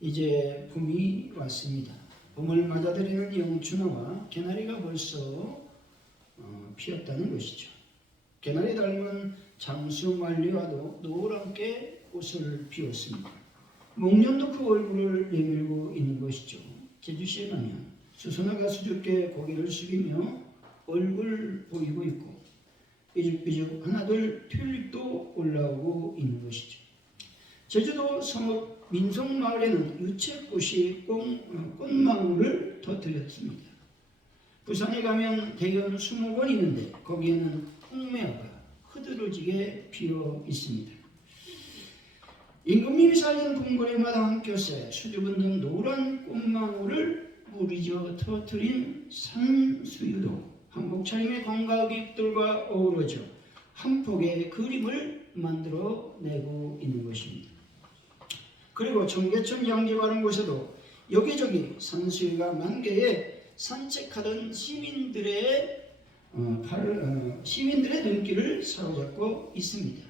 이제 봄이 왔습니다. 봄을 맞아들이는 영춘화와 개나리가 벌써 피었다는 것이죠. 개나리 닮은 장수말리와도 노랗게 꽃을 피웠습니다. 목련도 그 얼굴을 내밀고 있는 것이죠. 제주시에 가면 수선화가 수줍게 고개를 숙이며 얼굴 보이고 있고 삐죽삐죽 하나둘 튤립도 올라오고 있는 것이죠. 제주도 성읍 민속마을에는 유채꽃이 꽃망울을 터뜨렸습니다. 부산에 가면 대견 20권 있는데 거기에는 홍매화가 흐드러지게 피어 있습니다. 임금님이 살던 궁궐의 마당 곁에 수줍은 노란 꽃망울을 무리져 터뜨린 산수유도 한복 차림의 관광객들과 어우러져 한 폭의 그림을 만들어내고 있는 것입니다. 그리고 청계천 양지바른 곳에도 여기저기 산수유가 만개에 산책하던 시민들의 눈길을 사로잡고 있습니다.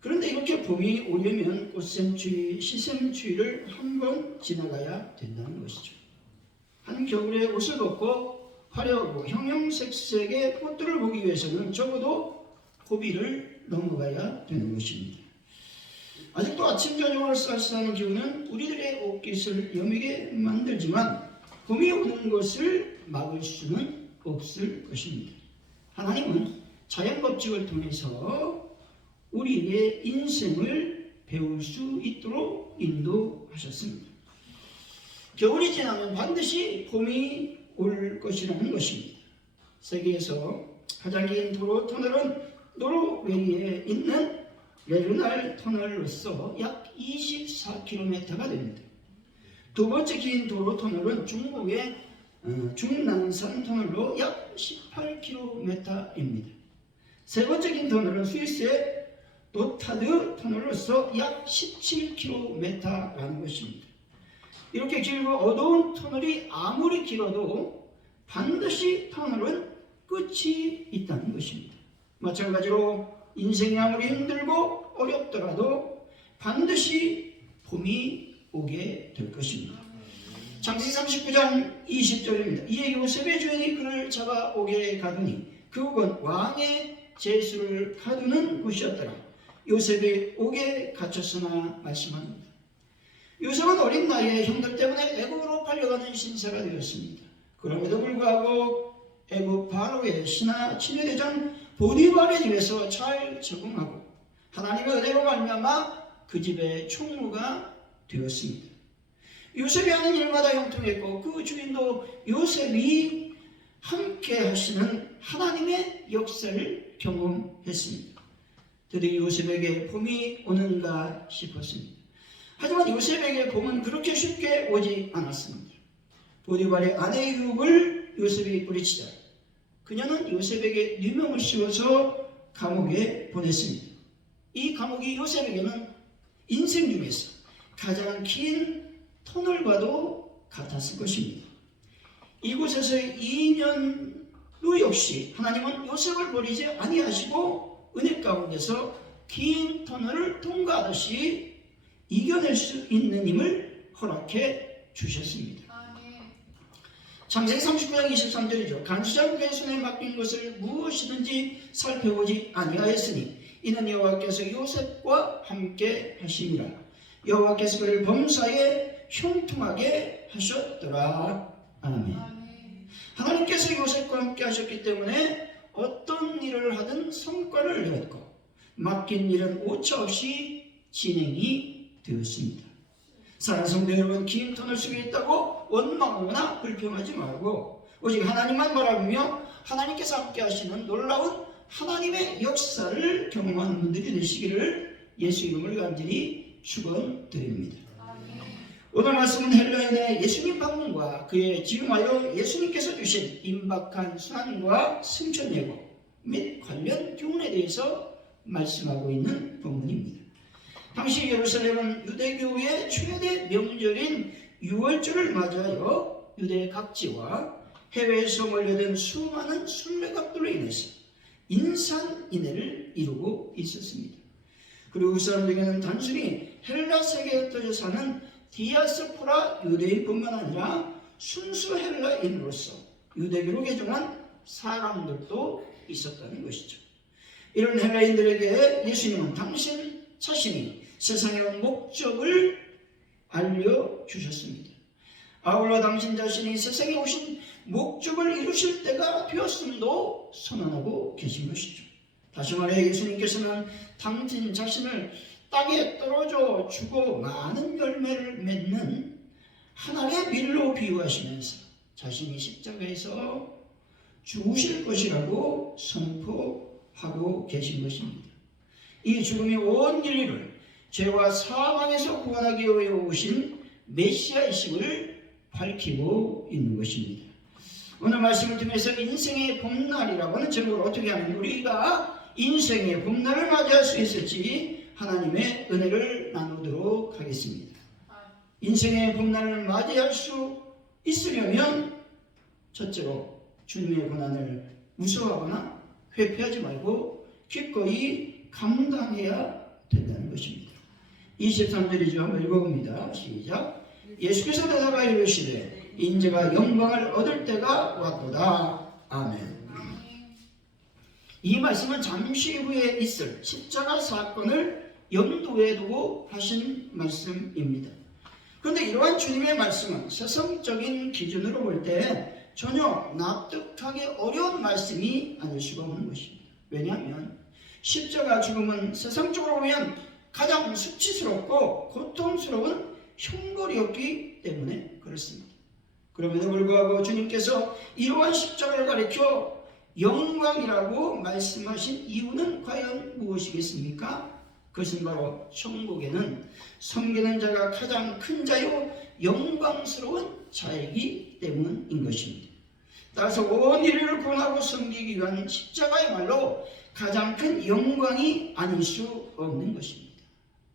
그런데 이렇게 봄이 오려면 꽃샘추위, 시샘추위를 한번 지나가야 된다는 것이죠. 한겨울에 옷을 벗고 화려하고 형형색색의 꽃들을 보기 위해서는 적어도 고비를 넘어가야 되는 것입니다. 아직도 아침 저녁을 쌀쌀한 기운은 우리들의 옷깃을 여미게 만들지만 봄이 오는 것을 막을 수는 없을 것입니다. 하나님은 자연 법칙을 통해서 우리의 인생을 배울 수 있도록 인도하셨습니다. 겨울이 지나면 반드시 봄이 올 것이라는 것입니다. 세계에서 가장 긴 도로 터널은 노르웨이에 있는 레르날 터널로서 약 24km가 됩니다. 두 번째 긴 도로 터널은 중국의 중난산 터널로 약 18km입니다. 세 번째 긴 터널은 스위스의 도타드 터널로서 약 17km라는 것입니다. 이렇게 길고 어두운 터널이 아무리 길어도 반드시 터널은 끝이 있다는 것입니다. 마찬가지로 인생이 아무리 힘들고 어렵더라도 반드시 봄이 오게 될 것입니다. 창세기 39장 20절입니다. 이에 요셉의 주인이 그를 잡아 옥에 가두니 그곳은 왕의 제수를 가두는 곳이었더라. 요셉이 옥에 갇혔으나 말씀합니다. 요셉은 어린 나이에 형들 때문에 애국으로 팔려가는 신세가 되었습니다. 그럼에도 불구하고 애국 바로의 친위대장 보디발의 집에서 잘 적응하고 하나님의 은혜로 말미암아 그 집의 총무가 되었습니다. 요셉이 하는 일마다 형통했고 그 주인도 요셉이 함께 하시는 하나님의 역사를 경험했습니다. 드디어 요셉에게 봄이 오는가 싶었습니다. 하지만 요셉에게 봄은 그렇게 쉽게 오지 않았습니다. 보디발의 아내의 유혹을 요셉이 뿌리치자 그녀는 요셉에게 누명을 씌워서 감옥에 보냈습니다. 이 감옥이 요셉에게는 인생 중에서 가장 긴 터널과도 같았을 것입니다. 이곳에서의 2년 후 역시 하나님은 요셉을 버리지 아니하시고 은혜 가운데서 긴 터널을 통과하듯이 이겨낼 수 있는 힘을 허락해 주셨습니다. 창세기 39장 23절이죠. 간수장의 손에 맡긴 것을 무엇이든지 살펴보지 아니하였으니 이는 여호와께서 요셉과 함께 하심이라. 여호와께서 그를 범사에 형통하게 하셨더라. 아멘. 하나님께서 요셉과 함께 하셨기 때문에 어떤 일을 하든 성과를 내었고 맡긴 일은 오차없이 진행이 되었습니다. 사랑하는 성도 여러분, 긴 터널 속에 있다고 원망하거나 불평하지 말고 오직 하나님만 바라보며 하나님께서 함께 하시는 놀라운 하나님의 역사를 경험하는 분들이 되시기를 예수 이름을 간절히 축원드립니다. 오늘 말씀은 헬라인의 예수님 방문과 그의 지음하여 예수님께서 주신 임박한 순환과 승천 예고 및 관련 교훈에 대해서 말씀하고 있는 본문입니다. 당시 예루살렘은 유대교의 최대 명절인 유월절을 맞이하여 유대 각지와 해외에서 몰려든 수많은 순례객들로 인해서 인산인해를 이루고 있었습니다. 그리고 그 사람 중에는 단순히 헬라 세계에 흩어져 사는 디아스포라 유대인뿐만 아니라 순수 헬라인으로서 유대교로 개종한 사람들도 있었다는 것이죠. 이런 헬라인들에게 예수님은 당신 자신이 세상에 온 목적을 알려주셨습니다. 아울러 당신 자신이 세상에 오신 목적을 이루실 때가 되었음도 선언하고 계신 것이죠. 다시 말해 예수님께서는 당신 자신을 땅에 떨어져 죽어 많은 열매를 맺는 하나의 밀로 비유하시면서 자신이 십자가에서 죽으실 것이라고 선포하고 계신 것입니다. 이 죽음이 온 인류를 죄와 사망에서 구원하기 위해 오신 메시아이심을 밝히고 있는 것입니다. 오늘 말씀을 통해서 인생의 봄날이라고 하는 제목을 어떻게 하면 우리가 인생의 봄날을 맞이할 수 있을지 하나님의 은혜를 나누도록 하겠습니다. 인생의 봄날을 맞이할 수 있으려면 첫째로 주님의 고난을 무서워하거나 회피하지 말고 기꺼이 감당해야 된다는 것입니다. 23절이죠. 한번 읽어봅니다. 시작. 예수께서 대답하여 이르시되 인자가 영광을 얻을 때가 왔도다. 아멘. 이 말씀은 잠시 후에 있을 십자가 사건을 염두에 두고 하신 말씀입니다. 그런데 이러한 주님의 말씀은 세상적인 기준으로 볼 때 전혀 납득하기 어려운 말씀이 아닐 수가 없는 것입니다. 왜냐하면 십자가 죽음은 세상적으로 보면 가장 수치스럽고 고통스러운 형벌이었기 때문에 그렇습니다. 그럼에도 불구하고 주님께서 이러한 십자가를 가리켜 영광이라고 말씀하신 이유는 과연 무엇이겠습니까? 그것은 바로 천국에는 섬기는 자가 가장 큰 자요 영광스러운 자이기 때문인 것입니다. 따라서 온 인류를 구원하고 섬기기 위한 십자가야말로 가장 큰 영광이 아닐 수 없는 것입니다.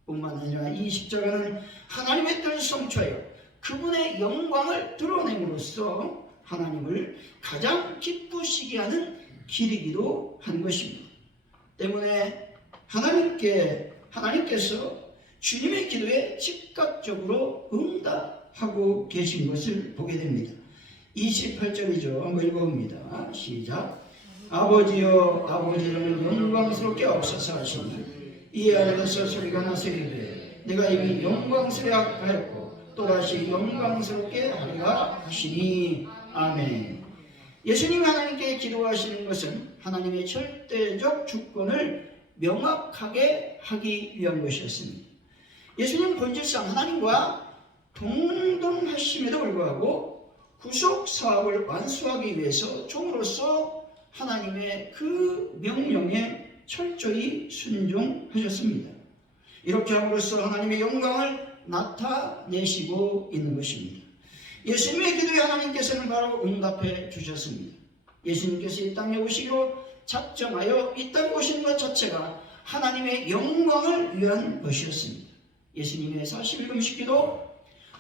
뿐만 아니라 이 십자가는 하나님의 뜻을 성취하여 그분의 영광을 드러냄으로써 하나님을 가장 기쁘시게 하는 길이기도 한 것입니다. 때문에 하나님께서 주님의 기도에 즉각적으로 응답하고 계신 것을 보게 됩니다. 28절이죠. 한번 읽어봅니다. 시작. 아버지여 아버지를 영광스럽게 없어서 하시니 이에 아래서 소리가 나서 이르되 내가 이미 영광스럽게 또다시 영광스럽게 하리라 하시니 아멘. 예수님 하나님께 기도하시는 것은 하나님의 절대적 주권을 명확하게 하기 위한 것이었습니다. 예수님 본질상 하나님과 동등하심에도 불구하고 구속 사업을 완수하기 위해서 종으로서 하나님의 그 명령에 철저히 순종하셨습니다. 이렇게 함으로써 하나님의 영광을 나타내시고 있는 것입니다. 예수님의 기도에 하나님께서는 바로 응답해 주셨습니다. 예수님께서 이 땅에 오시기로 작정하여 이 땅에 오신 것 자체가 하나님의 영광을 위한 것이었습니다. 예수님의 40일금식 기도,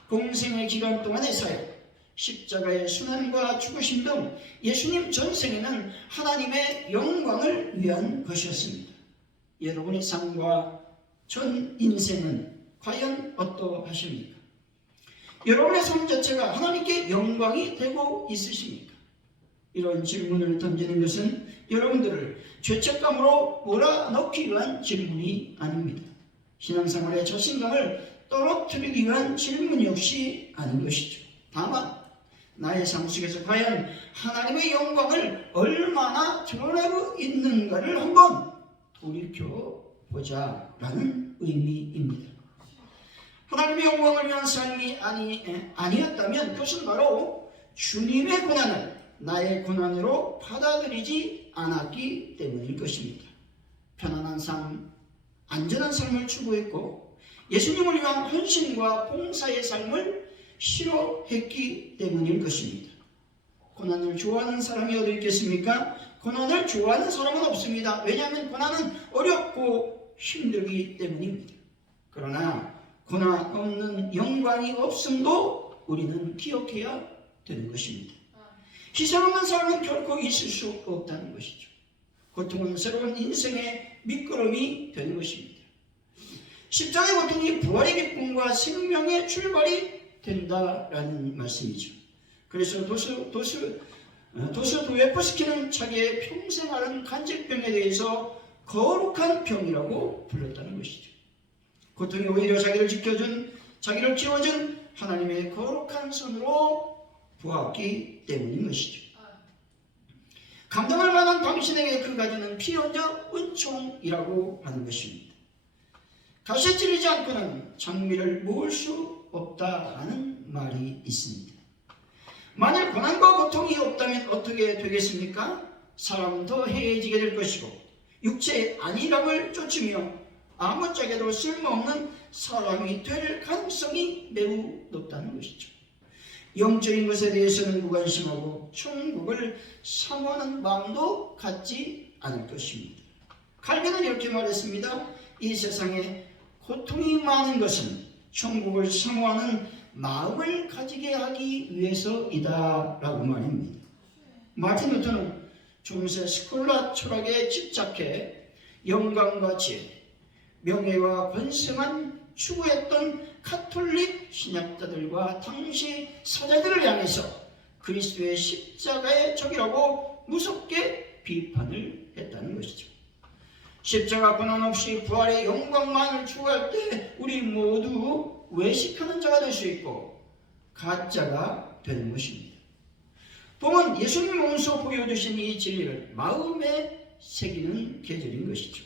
공생의 기간 동안의 사역, 십자가의 순환과 죽으심 등 예수님 전생에는 하나님의 영광을 위한 것이었습니다. 여러분의 삶과 전 인생은 과연 어떠하십니까? 여러분의 삶 자체가 하나님께 영광이 되고 있으십니까? 이런 질문을 던지는 것은 여러분들을 죄책감으로 몰아넣기 위한 질문이 아닙니다. 신앙생활의 자신감을 떨어뜨리기 위한 질문 역시 아닌 것이죠. 다만 나의 삶 속에서 과연 하나님의 영광을 얼마나 드러내고 있는가를 한번 돌이켜보자라는 의미입니다. 하나님의 영광을 위한 삶이 아니었다면 그것은 바로 주님의 고난을 나의 고난으로 받아들이지 않았기 때문일 것입니다. 편안한 삶, 안전한 삶을 추구했고 예수님을 위한 헌신과 봉사의 삶을 싫어했기 때문일 것입니다. 고난을 좋아하는 사람이 어디 있겠습니까? 고난을 좋아하는 사람은 없습니다. 왜냐하면 고난은 어렵고 힘들기 때문입니다. 그러나 고난 없는 영광이 없음도 우리는 기억해야 되는 것입니다. 희생 없는 삶은 결코 있을 수 없다는 것이죠. 고통은 새로운 인생의 밑거름이 되는 것입니다. 십자가의 고통이 부활의 기쁨과 생명의 출발이 된다라는 말씀이죠. 그래서 도스토옙스키는 자기의 평생 앓은 간질병에 대해서 거룩한 병이라고 불렀다는 것이죠. 고통이 오히려 자기를 지켜준, 자기를 키워준 하나님의 거룩한 손으로 보았기 때문인 것이죠. 감당할 만한 당신에게 그가 주는 피 흘려 은총이라고 하는 것입니다. 가시에 찔리지 않고는 장미를 모을 수 없다라는 말이 있습니다. 만일 고난과 고통이 없다면 어떻게 되겠습니까? 사람은 더 해해지게 될 것이고 육체의 안일함을 쫓으며 아무짝에도 쓸모없는 사람이 될 가능성이 매우 높다는 것이죠. 영적인 것에 대해서는 무관심하고 천국을 사모하는 마음도 갖지 않을 것입니다. 칼빈은 이렇게 말했습니다. 이 세상에 고통이 많은 것은 천국을 사모하는 마음을 가지게 하기 위해서이다 라고 말입니다. 마틴 루터는 중세 스콜라 철학에 집착해 영광과 지혜, 명예와 권세만 추구했던 카톨릭 신학자들과 당시 사제들을 향해서 그리스도의 십자가의 적이라고 무섭게 비판을 했다는 것이죠. 십자가 고난 없이 부활의 영광만을 추구할 때 우리 모두 외식하는 자가 될 수 있고 가짜가 되는 것입니다. 봄은 예수님 몸소 보여주신 이 진리를 마음에 새기는 계절인 것이죠.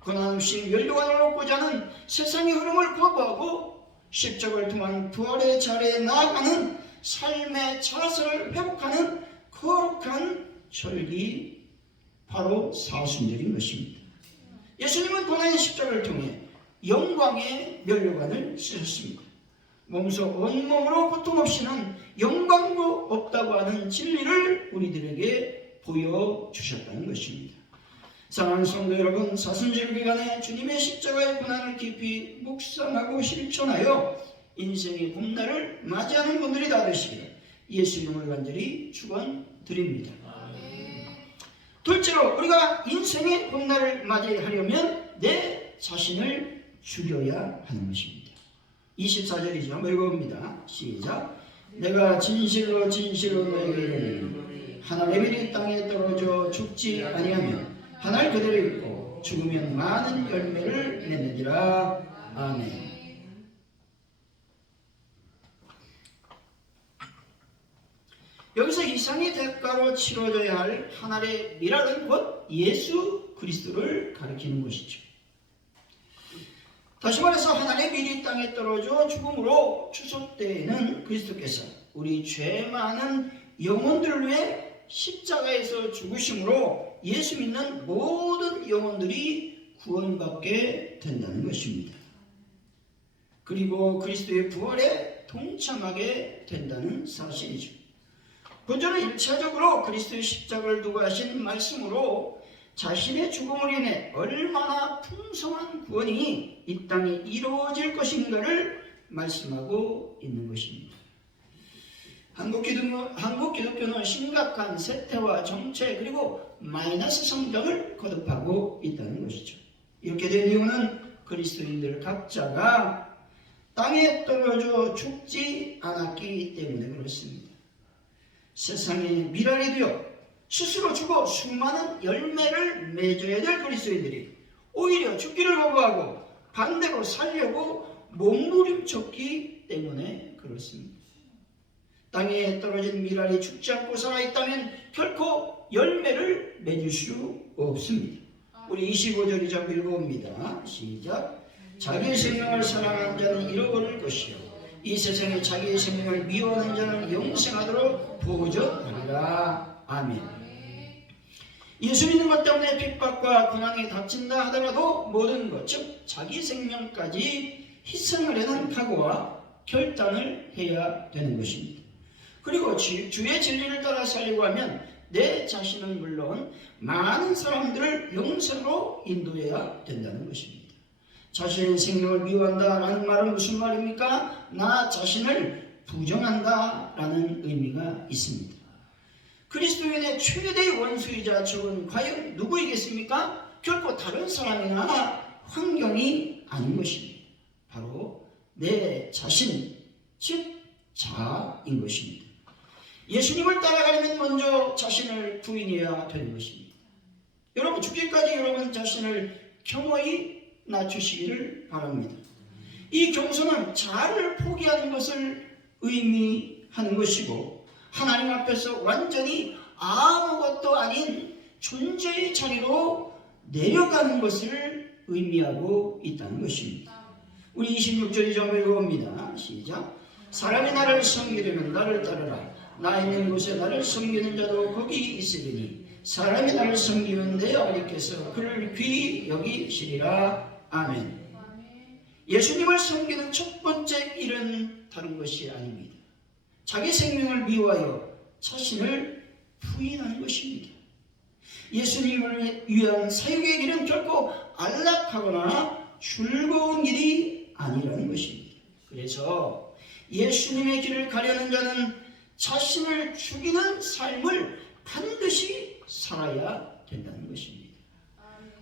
고난 없이 멸류관을 얻고자 하는 세상의 흐름을 거부하고 십자가를 통한 부활의 자리에 나아가는 삶의 자세를 회복하는 거룩한 절기, 바로 사순절인 것입니다. 예수님은 고난의 십자가를 통해 영광의 멸류관을 쓰셨습니다. 몸소 온몸으로 고통 없이는 영광도 없다고 하는 진리를 우리들에게 보여주셨다는 것입니다. 사랑하는 성도 여러분, 사순절 기간에 주님의 십자가의 고난을 깊이 묵상하고 실천하여 인생의 봄날을 맞이하는 분들이 다 되시기를 예수 이름으로 간절히 축원드립니다. 둘째로, 우리가 인생의 봄날을 맞이하려면 내 자신을 죽여야 하는 것입니다. 24절이죠. 한번 읽어봅니다. 시작. 내가 진실로 진실로 너에게 이르노니 하나 레벨이 땅에 떨어져 죽지 아니하면 하나를 그대로 있고 죽으면 많은 열매를 맺느니라. 아멘. 여기서 이상의 대가로 치러져야 할 하나의 미랄은 곧 예수 그리스도를 가리키는 것이죠. 다시 말해서 하나님의 미리 땅에 떨어져 죽음으로 추석 때에는 그리스도께서 우리 죄 많은 영혼들을 위해 십자가에서 죽으심으로 예수 믿는 모든 영혼들이 구원받게 된다는 것입니다. 그리고 그리스도의 부활에 동참하게 된다는 사실이죠. 본절은 1차적으로 그리스도의 십자가를 두고 하신 말씀으로 자신의 죽음으로 인해 얼마나 풍성한 구원이 이 땅에 이루어질 것인가를 말씀하고 있는 것입니다. 한국 기독교는 심각한 세태와 정체 그리고 마이너스 성장을 거듭하고 있다는 것이죠. 이렇게 된 이유는 그리스도인들 각자가 땅에 떨어져 죽지 않았기 때문에 그렇습니다. 세상에 미랄이 되어 스스로 죽어 수많은 열매를 맺어야 될 그리스도인들이 오히려 죽기를 거부하고 반대로 살려고 몸부림쳤기 때문에 그렇습니다. 땅에 떨어진 미랄이 죽지 않고 살아있다면 결코 열매를 맺을 수 없습니다. 우리 25절이 좀 읽어봅니다. 시작. 자기의 생명을 사랑하는 자는 잃어버릴 것이요 이 세상에 자기의 생명을 미워하는 자는 영생하도록 보존하리라. 아멘. 예수 믿는 것 때문에 핍박과 고난에 닥친다 하더라도 모든 것, 즉 자기 생명까지 희생하려는 각오와 결단을 해야 되는 것입니다. 그리고 주의 진리를 따라 살려고 하면 내 자신은 물론 많은 사람들을 영생으로 인도해야 된다는 것입니다. 자신의 생명을 미워한다라는 말은 무슨 말입니까? 나 자신을 부정한다라는 의미가 있습니다. 그리스도인의 최대의 원수이자 적은 과연 누구이겠습니까? 결코 다른 사람이나 환경이 아닌 것입니다. 내 자신, 즉 자아인 것입니다. 예수님을 따라가려면 먼저 자신을 부인해야 되는 것입니다. 여러분 죽기까지 여러분 자신을 겸허히 낮추시기를 바랍니다. 이 겸손은 자아를 포기하는 것을 의미하는 것이고 하나님 앞에서 완전히 아무것도 아닌 존재의 자리로 내려가는 것을 의미하고 있다는 것입니다. 우리 26절 좀 읽어봅니다. 시작. 사람이 나를 섬기려면 나를 따르라. 나 있는 곳에 나를 섬기는 자도 거기 있으리니 사람이 나를 섬기면 내 아버지께서 그를 귀히 여기시리라. 아멘. 예수님을 섬기는 첫 번째 일은 다른 것이 아닙니다. 자기 생명을 미워하여 자신을 부인하는 것입니다. 예수님을 위한 사역의 길은 결코 안락하거나 즐거운 일이 아니라는 것입니다. 그래서 예수님의 길을 가려는 자는 자신을 죽이는 삶을 반드시 살아야 된다는 것입니다.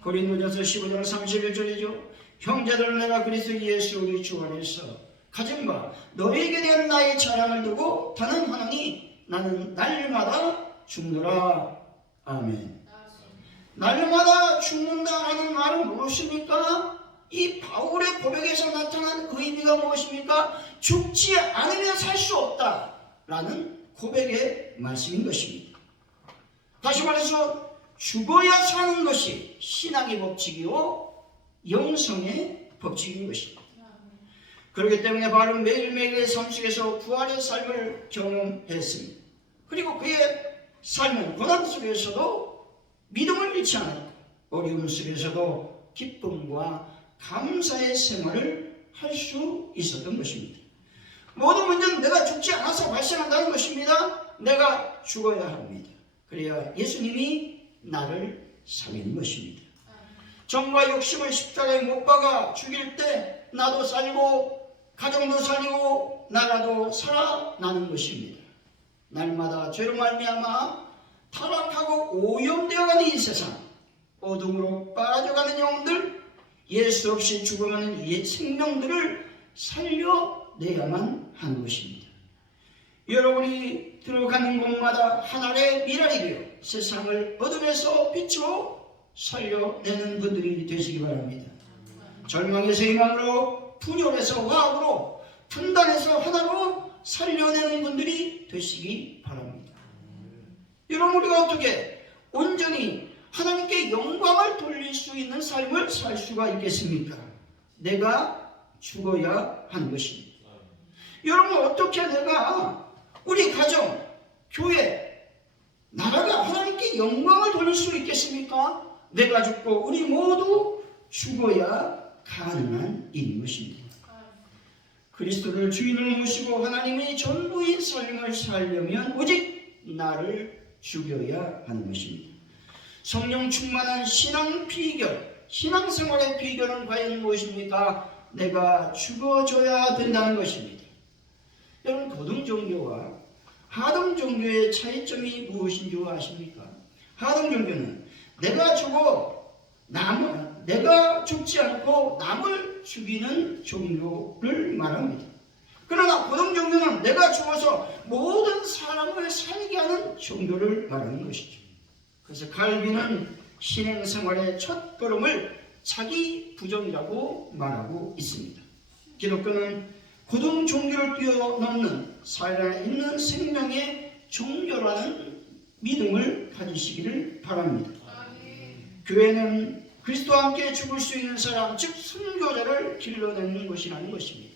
고린도전서 15장 31절이죠. 형제들 내가 그리스도 예수 우리 주 안에서 가진 바 너희에게 대한 나의 자랑을 두고 단언하노니 나는 날마다 죽노라. 아멘. 날마다 죽는다라는 말은 무엇입니까? 이 바울의 고백에서 나타난 의미가 무엇입니까? 죽지 않으면 살 수 없다라는 고백의 말씀인 것입니다. 다시 말해서 죽어야 사는 것이 신앙의 법칙이요 영성의 법칙인 것입니다. 그렇기 때문에 바울은 매일매일의 삶 속에서 부활의 삶을 경험했습니다. 그리고 그의 삶은 고난 속에서도 믿음을 잃지 않았고 어려움 속에서도 기쁨과 감사의 생활을 할 수 있었던 것입니다. 모든 문제는 내가 죽지 않아서 발생한다는 것입니다. 내가 죽어야 합니다. 그래야 예수님이 나를 살리는 것입니다. 정과 욕심을 십자가에 못 박아 죽일 때 나도 살리고 가정도 살리고 나라도 살아나는 것입니다. 날마다 죄로 말미암아 타락하고 오염되어가는 이 세상, 어둠으로 빠져가는 영혼들, 예수 없이 죽어가는 옛 생명들을 살려내야만 하는 것입니다. 여러분이 들어가는 곳마다 하늘의 미랄이 되어 세상을 어둠에서 빛으로 살려내는 분들이 되시기 바랍니다. 절망에서 희망으로, 분열에서 화합으로, 분단에서 하나로 살려내는 분들이 되시기 바랍니다. 여러분 우리가 어떻게 온전히 하나님께 영광을 돌릴 수 있는 삶을 살 수가 있겠습니까? 내가 죽어야 하는 것입니다. 여러분 어떻게 내가 우리 가정, 교회, 나라가 하나님께 영광을 돌릴 수 있겠습니까? 내가 죽고 우리 모두 죽어야 가능한 일인 것입니다. 그리스도를 주인으로 모시고 하나님의 전부인 삶을 살려면 오직 나를 죽여야 하는 것입니다. 성령 충만한 신앙 비결, 신앙생활의 비결은 과연 무엇입니까? 내가 죽어줘야 된다는 것입니다. 여러분 고등 종교와 하등 종교의 차이점이 무엇인 줄 아십니까? 하등 종교는 내가 죽지 않고 남을 죽이는 종교를 말합니다. 그러나 고등 종교는 내가 죽어서 모든 사람을 살게 하는 종교를 말하는 것이죠. 그래서 칼빈은 신앙생활의 첫 걸음을 자기 부정이라고 말하고 있습니다. 기독교는 고등 종교를 뛰어넘는 살아있는 생명의 종교라는 믿음을 가지시기를 바랍니다. 교회는 그리스도와 함께 죽을 수 있는 사람, 즉 순교자를 길러내는 것이라는 것입니다.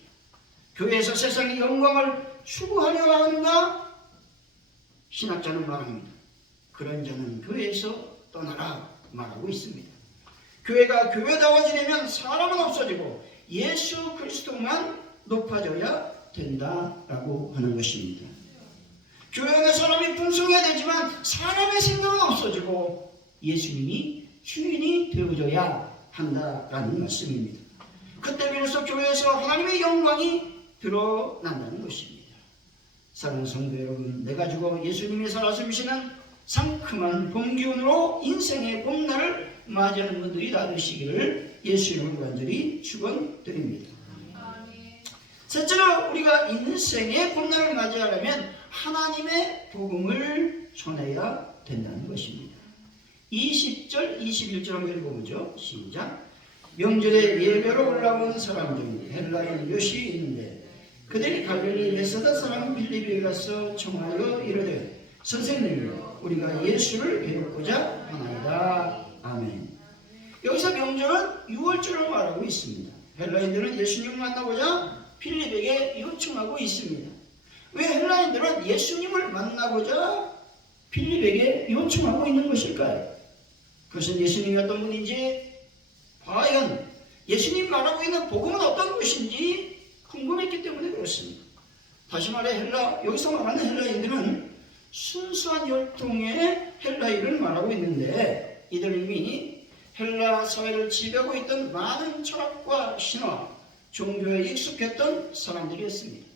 교회에서 세상의 영광을 추구하려 하는가? 신학자는 말합니다. 그런 자는 교회에서 떠나라 말하고 있습니다. 교회가 교회다워지려면 사람은 없어지고 예수 그리스도만 높아져야 된다라고 하는 것입니다. 교회 안에 사람이 풍성해야 되지만 사람의 생각은 없어지고 예수님이 주인이 되어줘야 한다라는 말씀입니다. 그때 비로소 교회에서 하나님의 영광이 드러난다는 것입니다. 사랑하는 성도 여러분, 내가 죽어 예수님이 살아 숨쉬는 상큼한 봄 기운으로 인생의 봄날을 맞이하는 분들이 다 되시기를 예수 이름으로 간절히 축원드립니다. 셋째로 우리가 인생의 고난을 맞이하려면 하나님의 복음을 전해야 된다는 것입니다. 20절, 21절 한번 읽어보죠. 시작. 명절에 예배로 올라온 사람 중 헬라인 몇이 있는데 그들이 갈릴리 베사다 사람 빌립에 가서 청하여 이르되 선생님 우리가 예수를 배우고자 하나이다. 아멘. 여기서 명절은 6월절을 말하고 있습니다. 헬라인들은 예수님을 만나고자 빌립에게 요청하고 있습니다. 왜 헬라인들은 예수님을 만나고자 빌립에게 요청하고 있는 것일까요? 그것은 예수님이 어떤 분인지, 과연 예수님 말하고 있는 복음은 어떤 것인지 궁금했기 때문에 그렇습니다. 다시 말해 여기서 말하는 헬라인들은 순수한 혈통의 헬라인을 말하고 있는데, 이들은 이미 헬라 사회를 지배하고 있던 많은 철학과 신화, 종교에 익숙했던 사람들이었습니다.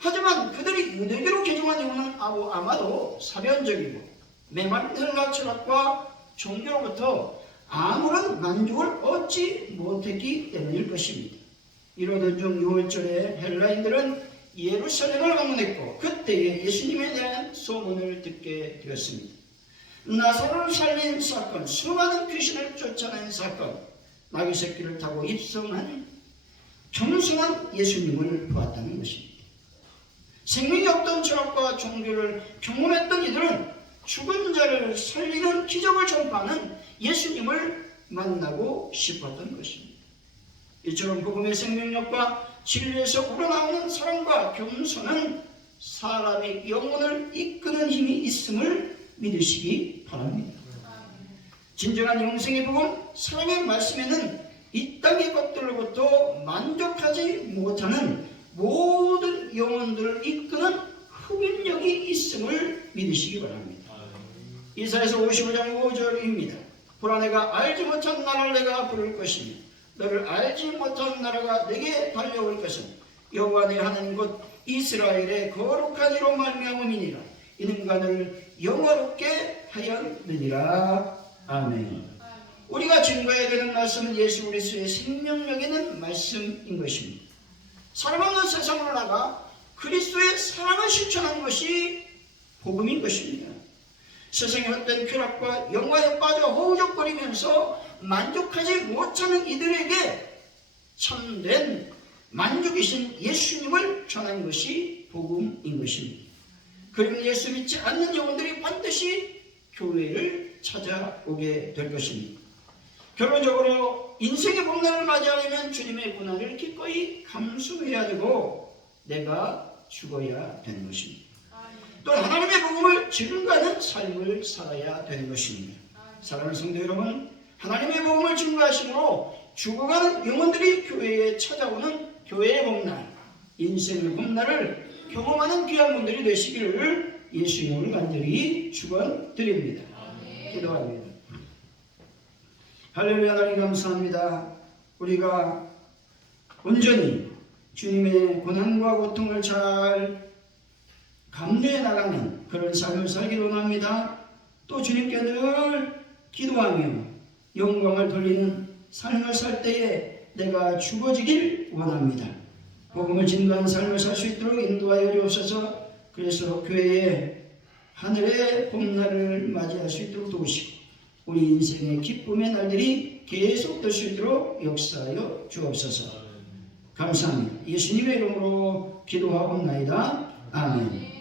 하지만 그들이 유대교로 개종한 이유는 아마도 사변적이고 메마른 헬라 철학과 종교로부터 아무런 만족을 얻지 못했기 때문일 것입니다. 이러던 중 6월절에 헬라인들은 예루살렘을 방문했고 그때에 예수님에 대한 소문을 듣게 되었습니다. 나사로를 살린 사건, 수많은 귀신을 쫓아낸 사건, 나귀 새끼를 타고 입성한 겸손한 예수님을 보았다는 것입니다. 생명이 없던 철학과 종교를 경험했던 이들은 죽은 자를 살리는 기적을 전파하는 예수님을 만나고 싶었던 것입니다. 이처럼 복음의 생명력과 진리에서 우러나오는 사랑과 겸손은 사람의 영혼을 이끄는 힘이 있음을 믿으시기 바랍니다. 진정한 영생의 복음, 사랑의 말씀에는 이 땅의 것들로부터 만족하지 못하는 모든 영혼들을 이끄는 흡인력이 있음을 믿으시기 바랍니다. 이사야서 55장 5절입니다. 보라 내가 알지 못한 나라를 내가 부를 것이며 너를 알지 못한 나라가 내게 달려올 것은 여호와 내 하나님 곧 이스라엘의 거룩한 이로 말미암음이니라. 이는 그를 영화롭게 하였느니라. 아멘. 우리가 증거해야 되는 말씀은 예수 그리스도의 생명력 있는 말씀인 것입니다. 사랑하는 세상으로 나가 그리스도의 사랑을 실천하는 것이 복음인 것입니다. 세상의 헛된 쾌락과 영화에 빠져 허우적거리면서 만족하지 못하는 이들에게 참된 만족이신 예수님을 전하는 것이 복음인 것입니다. 그러면 예수 믿지 않는 영혼들이 반드시 교회를 찾아오게 될 것입니다. 결론적으로 인생의 고난을 맞이하려면 주님의 고난을 기꺼이 감수해야 되고 내가 죽어야 되는 것입니다. 또 하나님의 복음을 증거하는 삶을 살아야 되는 것입니다. 사랑하는 성도 여러분, 하나님의 복음을 증거하심으로 죽어가는 영혼들이 교회에 찾아오는 교회의 복날, 인생의 복날을 경험하는 귀한 분들이 되시기를 예수 이름으로 간절히 축원드립니다. 기도합니다. 할렐루야. 하나님 감사합니다. 우리가 온전히 주님의 고난과 고통을 잘 감내해 나가는 그런 삶을 살기를 원합니다. 또 주님께 늘 기도하며 영광을 돌리는 삶을 살 때에 내가 죽어지길 원합니다. 복음을 증거하는 삶을 살 수 있도록 인도하여 주옵소서. 그래서 교회에 하늘의 봄날을 맞이할 수 있도록 도우시고 우리 인생의 기쁨의 날들이 계속될 수 있도록 역사하여 주옵소서. 감사합니다. 예수님의 이름으로 기도하옵나이다. 아멘.